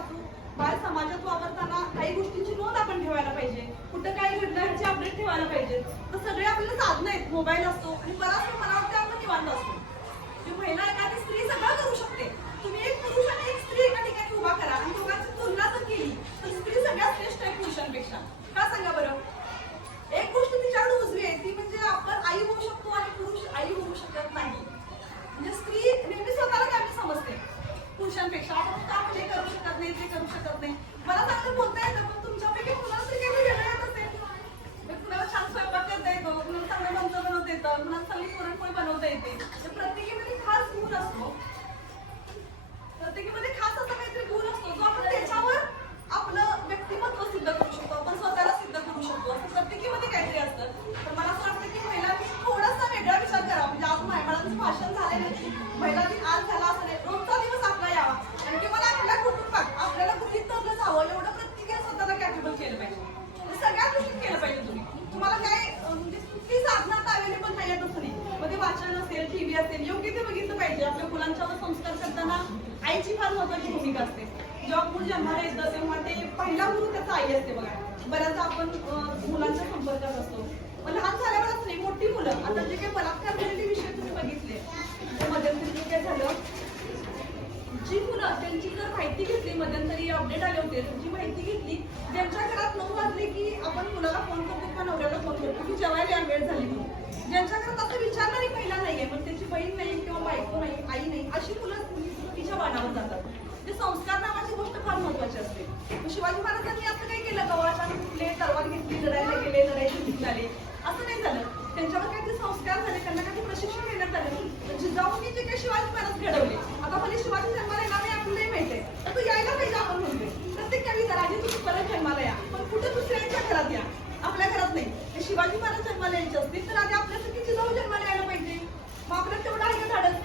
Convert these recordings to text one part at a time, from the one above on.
वाचू बाळ समाजात वापरताना काही गोष्टींची नोंद आपण ठेवायला पाहिजे. कुठं काय घडलं ह्याची अपडेट ठेवायला पाहिजे. तर सगळे आपल्याला साधनं आहेत. मोबाईल असतो आणि बराच मला वाटतं आपण निवांत असतो जी महिला एखादी स्त्री सगळं करू शकते तुम्ही एक पुरुष आणि एक स्त्री एका ठिकाणी उभा करा आणि दोघांची तुलना जर केली तर स्त्री सगळ्यात श्रेष्ठ आहे पुरुषांपेक्षा का सांगा बरं एक गोष्ट तिच्याकडे उजवी आहे ती म्हणजे आपण आई होऊ शकतो आणि पुरुष आई होऊ शकत नाही म्हणजे स्त्री नेहमी स्वतःला कमी समजते पुरुषांपेक्षा आपण का हे करू शकत नाही ते करू शकत नाही मला चांगलं बोलता येतं पण तुमच्यापैकी कुणाला तरी काही वेगळं येत असेल मग कुणाला छान स्वयंपाक करता येतो कुणाला चांगलं लोणचं बनवता येतं कुणाला चांगली पुरणपोळी बनवता येते तर प्रत्येकीमध्ये खास गुण असतो प्रत्येकीमध्ये खास असा काहीतरी गुण असतो जो आपण त्याच्यावर आपलं व्यक्तिमत्व सिद्ध करू शकतो आपण स्वतःला सिद्ध करू शकतो असं प्रत्येकीमध्ये काहीतरी असतं तर मला असं वाटतं की महिलांनी थोडासा वेगळा विचार करावा म्हणजे आज महिलांचं भाषण झालेलं आहे महिला दिन आज झाला असं नाही. रोजचा दिवस आपला यावा. आणि किंवा आपल्या कुटुंबात आपल्याला गृहित धरलं जावं एवढं प्रत्येकाने स्वतःला कॅपेबल केलं पाहिजे. म्हणजे सगळ्या गोष्टीत केलं पाहिजे तुम्ही. तुम्हाला काय म्हणजे कुठली साधना आता अवेलेबल नाही आहे तसं नाही मध्ये वाचन असेल टीव्ही असेल योग्य ते बघितलं पाहिजे. आपल्या मुलांच्यावर संस्कार करताना आईची फार महत्वाची भूमिका असते. जेव्हा मूल जन्माला येतं तेव्हा ते पहिला गुरु त्याचा आई असते बघा. बऱ्याचदा आपण मुलांच्या संपर्कात असतो. पण लहान झाल्यावरच नाही मोठी मुलं. आता जे काही बलात्कार झालेले विषय तुम्ही बघितले. मध्यंतरी काय झालं. जी मुलं त्यांची जर माहिती घेतली मध्यंतरी अपडेट आले होते. त्यांची माहिती घेतली. ज्यांच्या घरात नऊ वाजले की आपण मुलाला फोन करतो किंवा नवऱ्याला फोन करतो की जेवायला या वेळ झाली म्हणून. ज्यांच्या घरात असं विचारणारी पहिला नाहीये पण त्याची बहीण नाही किंवा बायको नाही आई नाही अशी मुलं तिच्या वाणावर जातात. ते संस्कार नावाची गोष्ट फार महत्वाची असते. शिवाजी महाराजांनी असं काही केलं? गव्हाच्या कुठले तलवार घेतली लढायला गेले लढाईचे जिंकले असं नाही झालं. त्यांच्यावर काहीतरी संस्कार झाले त्यांना काही प्रशिक्षण देण्यात आलं जिजाऊंनी जे काही शिवाजी महाराज घडवले आता भले शिवाजी जन्माला येणार नाही आपल्यालाही माहिती आहे. तर यायला पाहिजे आपण म्हणतोय. प्रत्येक कविता राजे तुम्ही परत जन्माला या पण कुठं दुसऱ्यांच्या घरात या? आपल्या घरात नाही. शिवाजी महाराज जन्माला यायचे असतील तर आधी आपल्यासाठी जिजाऊ जन्माला यायला पाहिजे. मग आपल्याला तेवढं आहे का धाडस?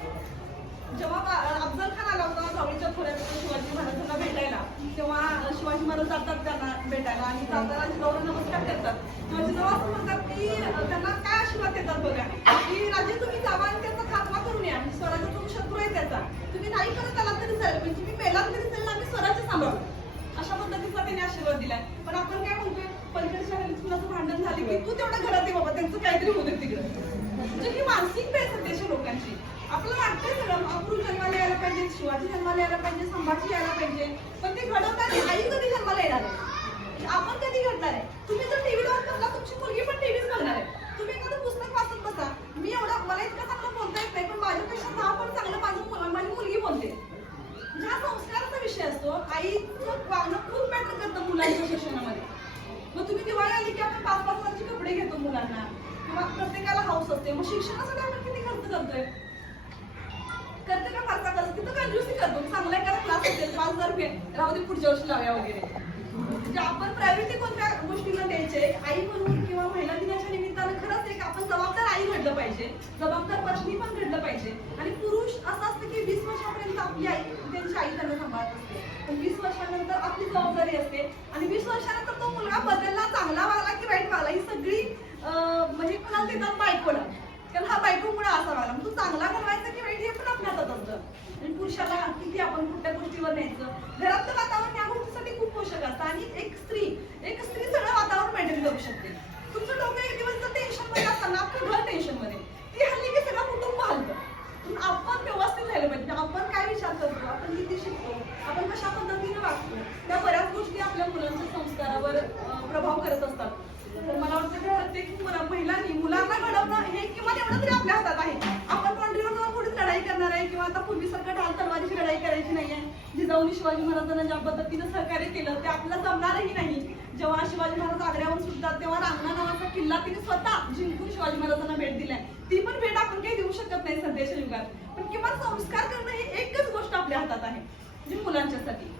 जेव्हा अफजल खान आला होता जावळीच्या खोऱ्यात शिवाजी महाराजांना भेटायला तेव्हा शिवाजी महाराज जातात त्यांना भेटायला आणि जाताना जिजाऊला नमस्कार करतात. किंवा जिजाऊ असं म्हणतात की आशीर्वाद देतात बघा. की राजे तुम्ही जावा आणि त्याचा खात्मा करून या. स्वराज्य तुम्ही शत्रू आहे त्याचा. तुम्ही नाही करत आलात तरी चालेल म्हणजे तुम्ही पेलात तरी चालेल आम्ही स्वराज्य सांभाळू. अशा पद्धतीचा त्यांनी आशीर्वाद दिलाय. पण आपण काय म्हणतोय? पलीकडच्या कुणाचं भांडण झाले की तू तेवढं घरात आहे बाबा त्यांचं काहीतरी होऊ दे तिकडं. म्हणजे ही मानसिक बेस आहे त्याच्या लोकांची. आपलं वाटतंय सगळं महापुरुष जन्माला यायला पाहिजे शिवाजी जन्माला यायला पाहिजे संभाजी यायला पाहिजे. पण ते घडवताना आई कधी जन्माला येणार आहे? आपण कधी घडणार आहे? तुम्ही जर टीव्ही लावत बसला तुमची मुलगी पण टीव्हीच बघणार आहे तुम्ही एखादं पुस्तक वाचत बसा मी एवढा मला इतकं चांगलं बोलता येत नाही पण माझ्यापेक्षा दहा पण चांगलं माझी मुलं माझी मुलगी बोलते म्हणजे हा संस्काराचा विषय असतो आईचं वागणं खूप मॅटर शिक्षणामध्ये. मग तुम्ही दिवाळी आली की आपण पाच पाच हजारचे कपडे घेतो मुलांना. किंवा प्रत्येकाला हाऊस असते. मग शिक्षणासाठी आपण किती खर्च करतोय? करते का फारसा खर्च? तिथं कंजूसी करतो. चांगला एखादा क्लास असेल पाच हजार रुपये. राहू दे पुढच्या वर्षी लावूया वगैरे. म्हणजे आपण प्रायोरिटी कोणत्या गोष्टीला द्यायचे? आई म्हणून किंवा महिला दिनाच्या निमित्तानं खरंच एक आपण जबाबदार आई घडलं पाहिजे. जबाबदार पत्नी पण घडलं पाहिजे. आणि पुरुष असं असतं की वीस वर्षापर्यंत आपली आई त्यांची आई त्यांना सांभाळत असते. पण वीस वर्षानंतर आपली जबाबदारी असते. वर्षानंतर तो मुलगा बदलला चांगला वागला की वाईट वागला ही सगळी म्हणजे कुणाला देतात बायकोला? कारण हा बायकोमुळे असा वागला तू चांगला बनवायचा की वाईट हे पण आपल्या असतं. आणि पुरुषाला किती आपण कुठल्या गोष्टीवर न्यायचं? घरातलं वातावरण या गोष्टीसाठी खूप पोषक असतं. आणि एक स्त्री सगळं वातावरण मेंटेन करू शकते तुमचं डोकं एक दिवस जर टेन्शनमध्ये असताना आपलं घर टेन्शनमध्ये ती हल्ली की सगळं कुटुंब हलतं पण आपण व्यवस्थित राहिलं पाहिजे म्हणजे आपण काय विचार करतो आपण किती शिकतो आपण कशा पद्धतीने वागतो त्या बऱ्याच गोष्टी आपल्या मुलांच्या संस्कारावर प्रभाव करत असतात. तर मला वाटतं की प्रत्येक महिलांनी मुलांना घडवणं हे किमान एवढं तरी आपल्या हातात आहे. आपण पांढरीवर जाऊन लढाई करणार आहे किंवा आता पूर्वीसारखं ढाल तलवारीची लढाई करायची नाहीये. जिजाऊनी शिवाजी महाराजांना ज्या पद्धतीनं सहकार्य केलं ते आपल्याला जमणारही नाही. जेव्हा शिवाजी महाराज आग्र्यावर सुटतात तेव्हा रांगणा नावाचा किल्ला तिने स्वतः जिंकून शिवाजी महाराजांना भेट दिलाय. ती पण भेट आपण काही देऊ शकत नाही सध्याच्या युगात. पण किमान संस्कार करणं ही एकच गोष्ट आपल्या हातात आहे जी मुलांच्यासाठी.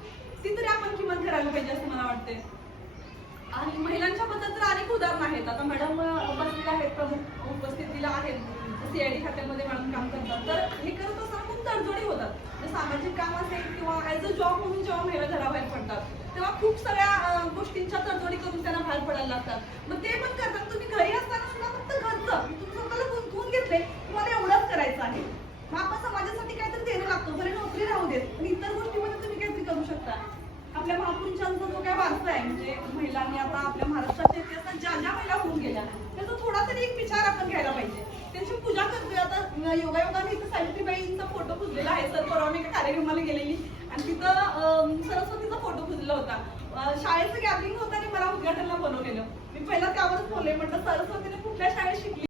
ती तरी आपण किमान करायला पाहिजे असं मला वाटतंय. आणि महिलांच्या बद्दल तर अनेक उदाहरणं आहेत. आता मॅडम बसलेल्या आहेत प्रमुख उपस्थितीला आहेत सीआयडी खात्यामध्ये मॅडम काम करतात. तर हे करत असताना खूप तडजोडी होतात. म्हणजे सामाजिक काम असेल किंवा ऍज अ जॉब म्हणून जेव्हा महिला घराबाहेर पडतात तेव्हा खूप सगळ्या गोष्टींच्या तडजोडी करून त्यांना बाहेर पडायला लागतात. मग ते पण करतात. तुम्ही घरी असताना सुद्धा फक्त घरचं तुम्ही स्वतःला गुंतवून घेतले तुम्हाला एवढंच करायचं आहे मग आपण समाजासाठी काहीतरी देणं लागतो बरे नोकरी राहू देत पण इतर गोष्टीमध्ये तुम्ही काहीतरी करू शकता आपल्या महापुरुषांचा जो काय वारसा आहे म्हणजे महिलांनी आता आपल्या महाराष्ट्राच्या इतिहासात ज्या ज्या महिला होऊन गेल्या त्याचा थोडा तरी एक विचार आपण घ्यायला पाहिजे. त्यांची पूजा करतोय आता योगायोगाने इथं सावित्रीबाईंचा फोटो पुजलेला आहे. सर परवा मी एका कार्यक्रमाला गेलेली. आणि तिथं सरस्वतीचा फोटो पुजला होता. शाळेचं गॅदरिंग होतं आणि मला उद्घाटनला बनवलेलं. मी पहिला त्यावरच बोलले म्हटलं सरस्वतीने कुठल्या शाळेत शिकली?